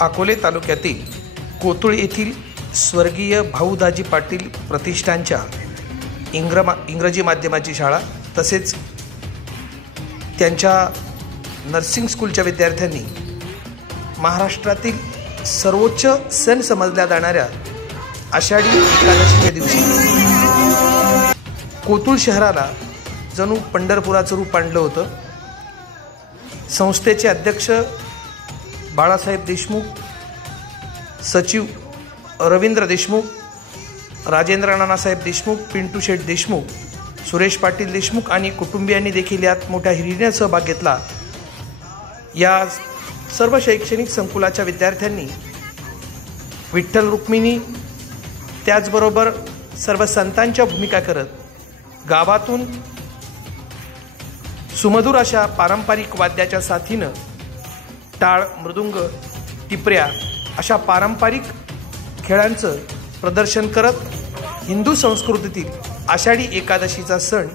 अकोले तालुक्यातील कोतुळ येथील स्वर्गीय भाऊदाजी पाटील प्रतिष्ठानच्या इंग्रजी माध्यमाची शाळा तसेच त्यांच्या नर्सिंग स्कूलच्या विद्यार्थ्यांनी महाराष्ट्रातील सर्वोच्च सण समजल्या जाणाऱ्या आषाढी एकादशीच्या दिवशी कोतुळ शहराला जणू पंढरपुराचं रूप आणलं होतं। संस्थेचे अध्यक्ष बाळासाहेब देशमुख, सचिव रवींद्र देशमुख, राजेंद्र नानासाहेब देशमुख, पिंटू शेठ देशमुख, सुरेश पाटील देशमुख आणि कुटुंबियांनी देखील यात मोठ्या हिरिरीने सहभाग घेतला। या सर्व शैक्षणिक संकुलाच्या विद्यार्थ्यांनी विठ्ठल रुक्मिणी त्याचबरोबर सर्व संतांच्या भूमिका करत गावातून सुमधुर अशा पारंपरिक वाद्याच्या साथीनं टाळ, मृदुंग, टिपऱ्या अशा पारंपरिक खेळांचं प्रदर्शन करत हिंदू संस्कृतीतील आषाढी एकादशीचा सण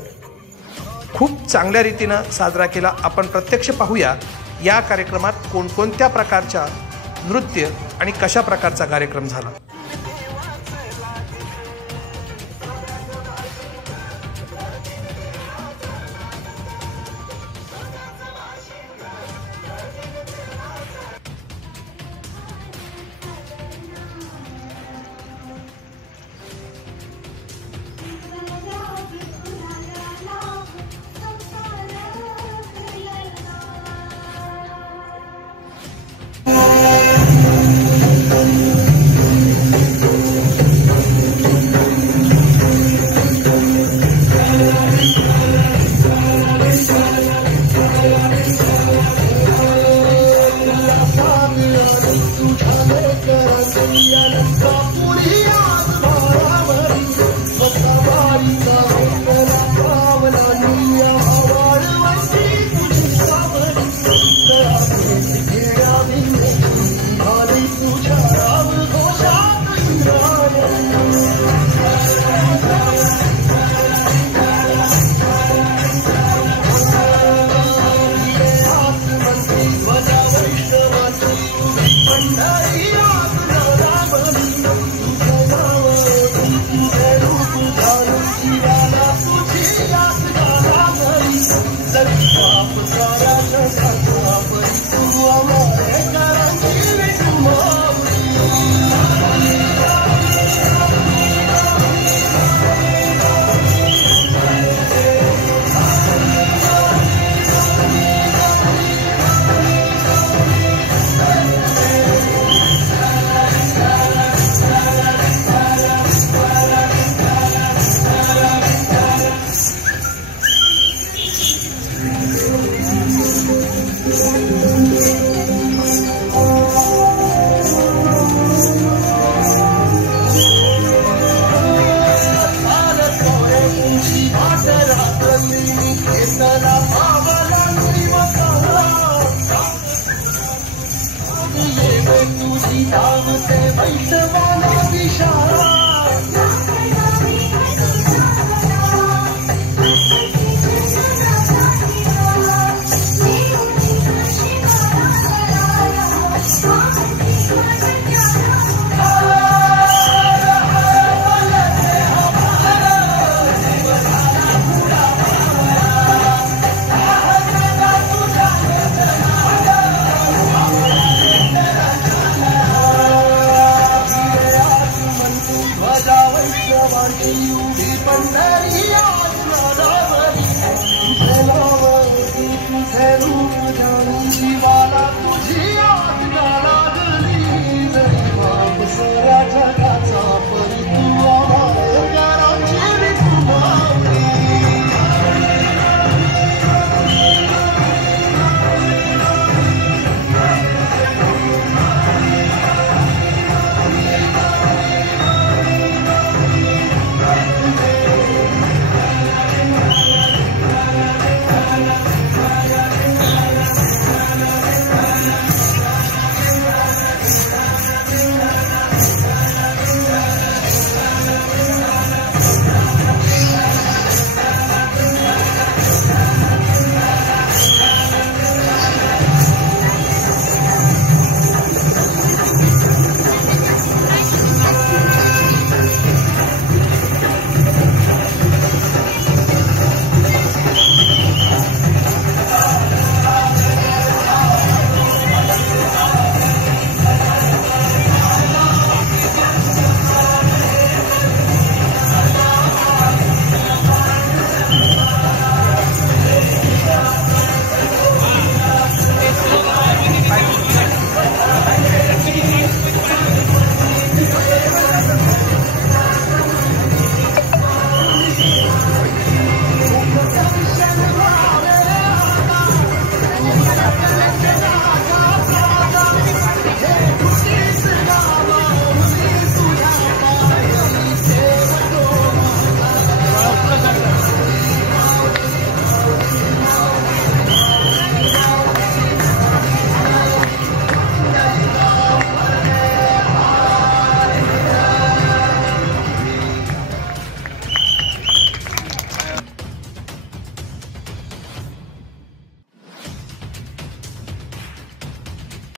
खूप चांगल्या रीतीनं साजरा केला। आपण प्रत्यक्ष पाहूया या कार्यक्रमात कोणकोणत्या प्रकारच्या नृत्य आणि कशा प्रकारचा कार्यक्रम झाला। तुझी धावते वैष्णवाला दिशा